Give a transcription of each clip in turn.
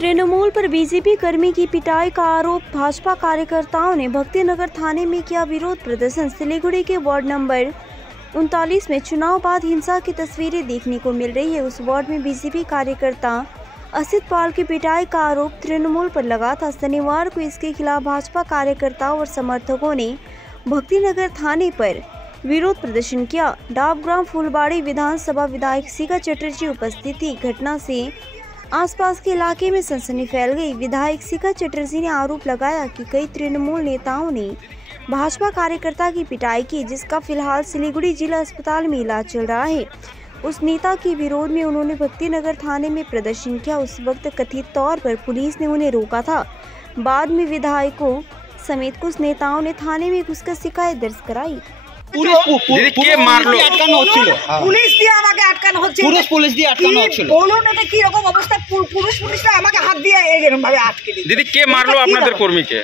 तृणमूल पर बीजेपी कर्मी की पिटाई का आरोप। भाजपा कार्यकर्ताओं ने भक्तिनगर थाने में किया विरोध प्रदर्शन। सिलीगुड़ी के वार्ड नंबर 39 में चुनाव बाद हिंसा की तस्वीरें देखने को मिल रही है। उस वार्ड में बीजेपी कार्यकर्ता असित पाल की पिटाई का आरोप तृणमूल पर लगा था। शनिवार को इसके खिलाफ भाजपा कार्यकर्ताओं और समर्थकों ने भक्तिनगर थाने पर विरोध प्रदर्शन किया। डाबग्राम फूलबाड़ी विधानसभा विधायक सीका चटर्जी उपस्थित थी। घटना से आसपास के इलाके में सनसनी फैल गई। विधायक सीका चटर्जी ने आरोप लगाया कि कई तृणमूल नेताओं ने भाजपा कार्यकर्ता की पिटाई की, जिसका फिलहाल सिलीगुड़ी जिला अस्पताल में इलाज चल रहा है। उस नेता के विरोध में उन्होंने भक्तिनगर थाने में प्रदर्शन किया। उस वक्त कथित तौर पर पुलिस ने उन्हें रोका था। बाद में विधायकों समेत कुछ नेताओं ने थाने में घुसकर शिकायत दर्ज कराई। পুলিশ দিয়ে আমাকে আটকানো হচ্ছে। পুলিশ দিয়ে আটকানো হচ্ছিল। বলুন এটা কি রকম অবস্থা? পুলিশরা আমাকে হাত দিয়ে এরকম ভাবে আটকে দিল। দিদি কে মারলো আপনাদের কর্মীকে?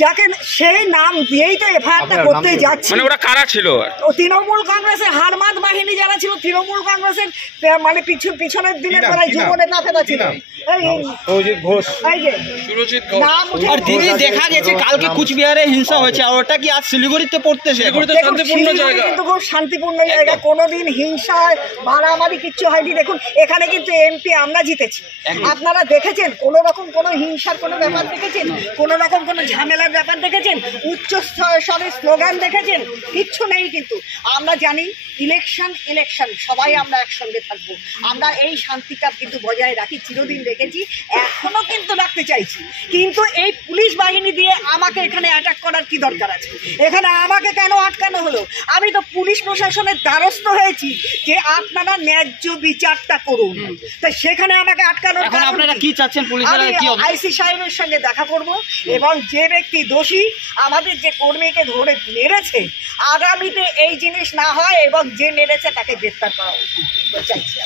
যাকে সেই নাম দিয়েই তো এফআইআরটা করতে যাচ্ছে। মানে ওরা কারা ছিল? তৃণমূল কংগ্রেসের হারমাদ বাহিনী যারা ছিল, তৃণমূল কংগ্রেসের মানে পিছনের দিনে যারা যুব নেতা ফেলা ছিল। আর দিদি দেখা গেছে কালকে কুচবিহারে হিংসা হয়েছে, আর ওটা কি আজ শিলিগুড়িতে পড়তেছে? কিন্তু খুব শান্তিপূর্ণ জায়গা, কোনোদিন হিংসা মারামারি কিচ্ছু হয়নি। দেখুন এখানে কিন্তু এমপি আমরা জিতেছি। আপনারা দেখেছেন কোনো রকম কোনো হিংসার কোনো ব্যাপার দেখেছেন? কোনো রকম কোনো ঝামেলার ব্যাপার দেখেছেন? উচ্চ স্তরে স্লোগান দেখেছেন? কিচ্ছু নেই। কিন্তু আমরা জানি ইলেকশন সবাই আমরা একসঙ্গে থাকবো। আমরা এই শান্তিটা কিন্তু বজায় রাখি, চিরদিন রেখেছি, এখনো কিন্তু রাখতে চাইছি। কিন্তু এই পুলিশ বাহিনী দিয়ে আমাকে এখানে অ্যাটাক করার কি দরকার আছে? এখানে আমাকে কেন আটকানো হলো? আমি তো পুলিশ প্রশাসনের দ্বারস্থ হয়েছি যে আপনারা ন্যায্য বিচারটা করুন। তাই সেখানে আমাকে আটকানোর কারণ আপনারা কি চাচ্ছেন? পুলিশেরা কি আইসি সাহেবের সঙ্গে দেখা করব এবং যে ব্যক্তি দোষী আমাদের যে কর্মীকে ধরে মেরেছে, আগামীতে এই জিনিস না হয় এবং যে মেরেছে তাকে গ্রেফতার করা চাইছি।